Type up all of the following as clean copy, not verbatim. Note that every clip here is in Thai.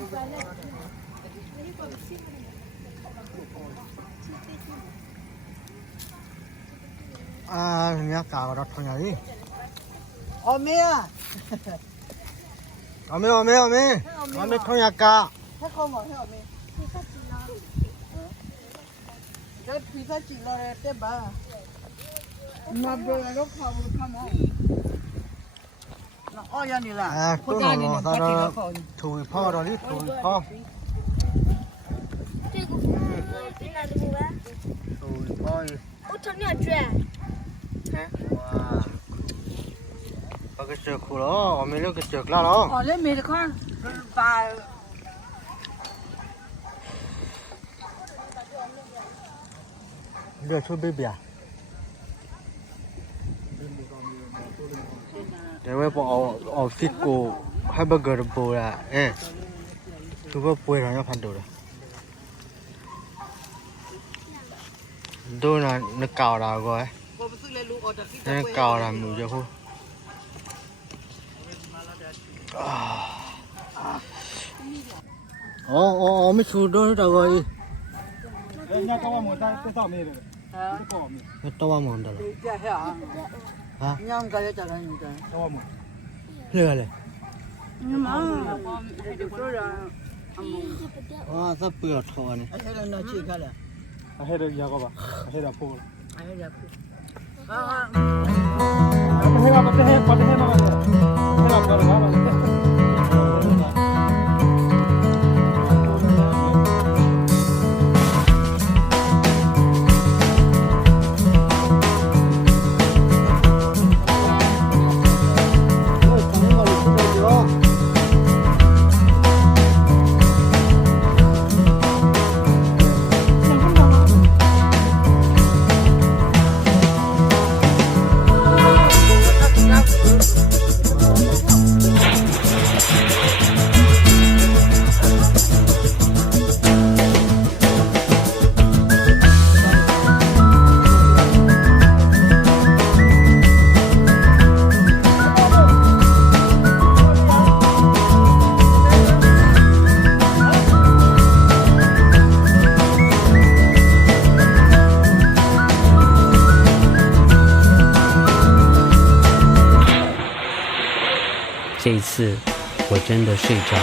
เนี่ยกาวรถทางไหนเอาเมียเอาเมทางยากาให้เขาบอกให้เอาเมียจะพิซซ่าจีนเราเต็มบ้ามาเบอร์แล้วเขาบอกทำเอาอ๋อยังนี่ล่ะก็หนูตอนถูกพ่อตอนนี้ถูกพ่อcái chợ khu đó, mấy lúc cái chợ lá đó. Lên mấy con và đưa cho baby à? Để mấy bộ ở phía cổ hay burger bò là, tôi có bùi rồi nó phản đồ rồi. Tôi là nó cào đào rồi, nó cào làm mùi cho khu. Mấy chú đó đâu rồi? Nhà tao vào một ta cái tao mày rồi. Tao vào một đó. Hả? nhom cái cho nó như thế. Tao vào một. Lừa này. Nhưng mà tôi là sắp bữa thôi này. Hay là nó chỉ cái là. Hay là nhà có bà. Hay là phụ. Hay là phụ. Hay là这一次我真的睡着了。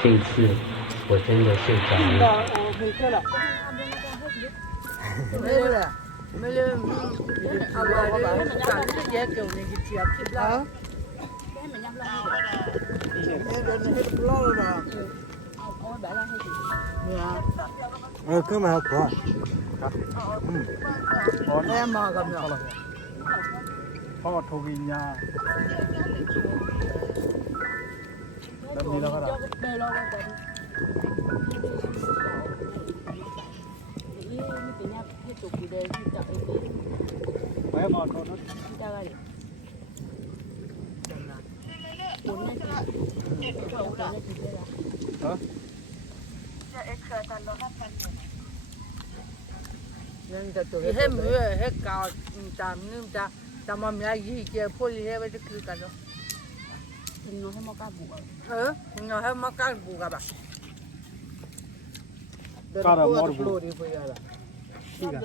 这一次我真的睡着了。Yeah. ขึ้นมาก่อน แม่มากับเรา พ่อโทกินยาแบบนี้แล้วก็ได้ ไปมาโทษนะฮะ เฮ้ยมือเฮ้ยกาวจามนึงจามมีอะไรยี่เจ้าพูดเลยว่าจะคือกันเนาะเงาให้มาการบูกันบ้างการมอร์บูดีไปอะไรที่กัน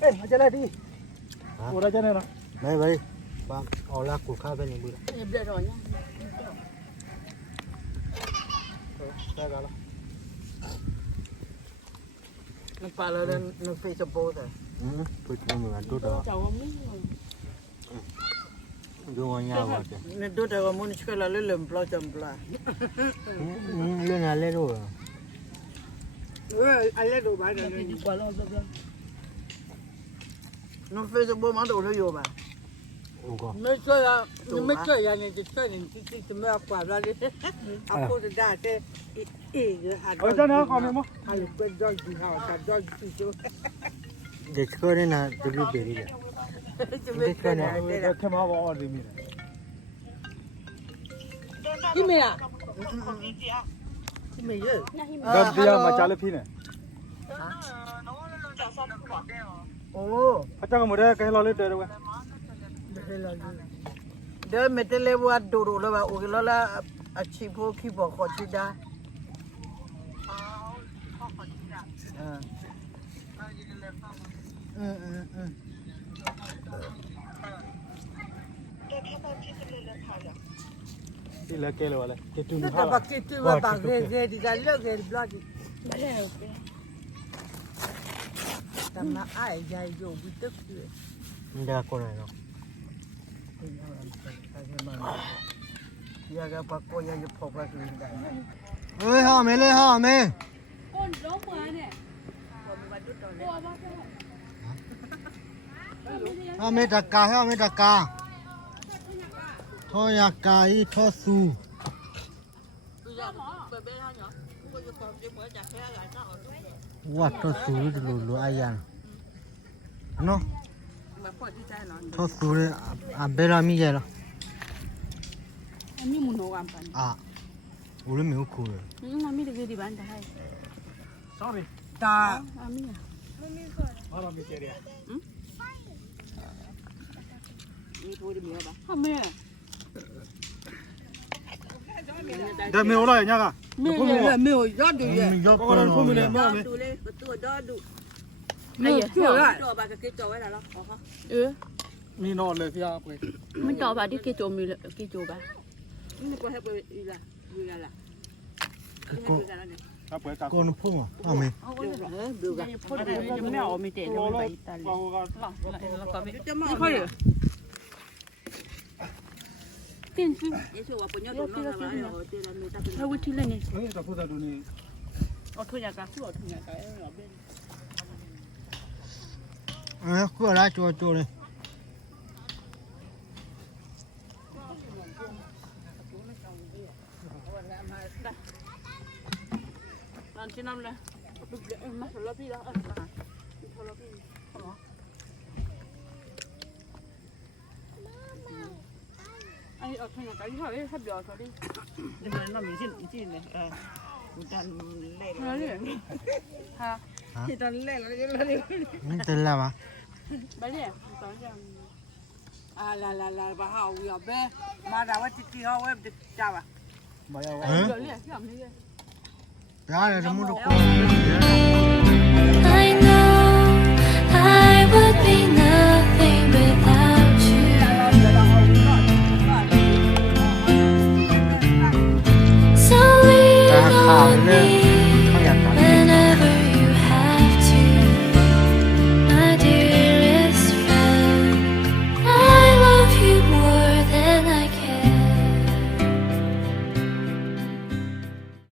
เอ้ยมาเจออะไรดีโอ้ได้เจอเนี่ยนะ ไม่ไปบางเอาลากกูข้าไปในมือ เดี๋ยวรอเนี่ย ได้กันละ นั่นปลาเราเนี่ยนั่นเฟซบุ๊กแต่ พูดเหมือนดูดอกดูงอยาวกัน นั่นดูแต่ว่ามันช่วยเราเล่นปลาจำปลา เรื่องอะไรรู้ อะไรดูบ้างเนี่ยนั่นเฟซบุ๊กมันดูเลยอยู่บ้าง โอ้ก็ ไม่ช่วยอ่ะไม่ช่วยอย่างนี้จะช่วยที่จะไม่เอาความเราเลยเอาพูดได้แต่อีกอ่ะ เฮ้ยเจ้าเนี่ยก่อนเนี่ยมั้ง ให้เป็นจอยกี่ห้าแต่จอยกี่ชั่ว เด็กก็เนี่ยนะจะรู้เบรี่เลย จะไม่ช่วยเนี่ย เด็กแค่มาบอกอะไรมีเลย ที่ไม่ล่ะที่ไม่เยอะ เดี๋ยวมาจ่ายเลยพี่เนี่ย โอ้ พระเจ้าก็หมดได้กันเราเล่นเดี๋ยวกัน เดี๋ยวเมตเลวัดดูดูแล้วว่าโอเคแล้วละอาชีพที่บอกขอชิดาที่เลิกเกลือเลยเกตุน แต่ ข้าว บักที่ตัวบักเรดีกันเลิกเรียนบล็อกไม่ได้โอเคแต่มาไอ้ยายอยู่บิดตึกเลย มันจะคนไหนเนาะ ยากับปากยาจะพบกันเลยได้ เฮ้ยห่อเมเลยห่อเม คนร้องมาเนี่ย ห่อเมตะกาห่อเมตะกาทอยากาอีทอสู ว่าทอสูจะรู้อายันเนาะทอสูเลยอ่ะเบลามีเยอะ อันนี้มันโนกันปัน อ่ะอุลมิวคูเลย มันมีแต่เกี่ยวกับบ้านได้ sorry ตา อามีอ่ะ อะไรมีเกลียมีพูดดีมั้ยบ้างทำไมอ่ะ เดี๋ยวมีอะไรเนี่ยกัน 没有要的耶， ยก ก็ คน เราพูด เล เลย ยมั้ง ดูเลยประตูดอดู 没有就来， จ่อบ้านก็จ่อไว้แล้วเหรอเออ มีนอนเลยพี่อาไป มันจ่อบ้านที่เกี่ยวมีเกี่ยวบ้านมันก็ให้ไปอีละอีละละ ครับเปิดกับ คนพุ่งอ่ะเอาไหม ดูกันพูดได้ไม่เอาไม่เตะเลยไปตาเลยแล้วก็ไม่ไม่ค่อยเลย电视，也是我朋友都弄了嘛，我对了，没打算。他会听了呢。 เฮ้ยแต่พูดแต่ดูนี่ 我突然间，我突然间，那边。 เออกูอะไรจัวเลย นั่นที่นั่นเลยมาสลับพี่แล้วสลับพี่ไอ้เอาทางไหนกันที่เขาให้เบียร์เขาดิ 你看那明星进来，哎，你看累 哪里？哈，你看累了就来了。 นี่เต็มแล้วปะ 哪里？等一下。啊来，把好要呗，马上我去好我不加吧。 มาเอา เออ 有嘞，有没有？ ได้เลยสมุดกู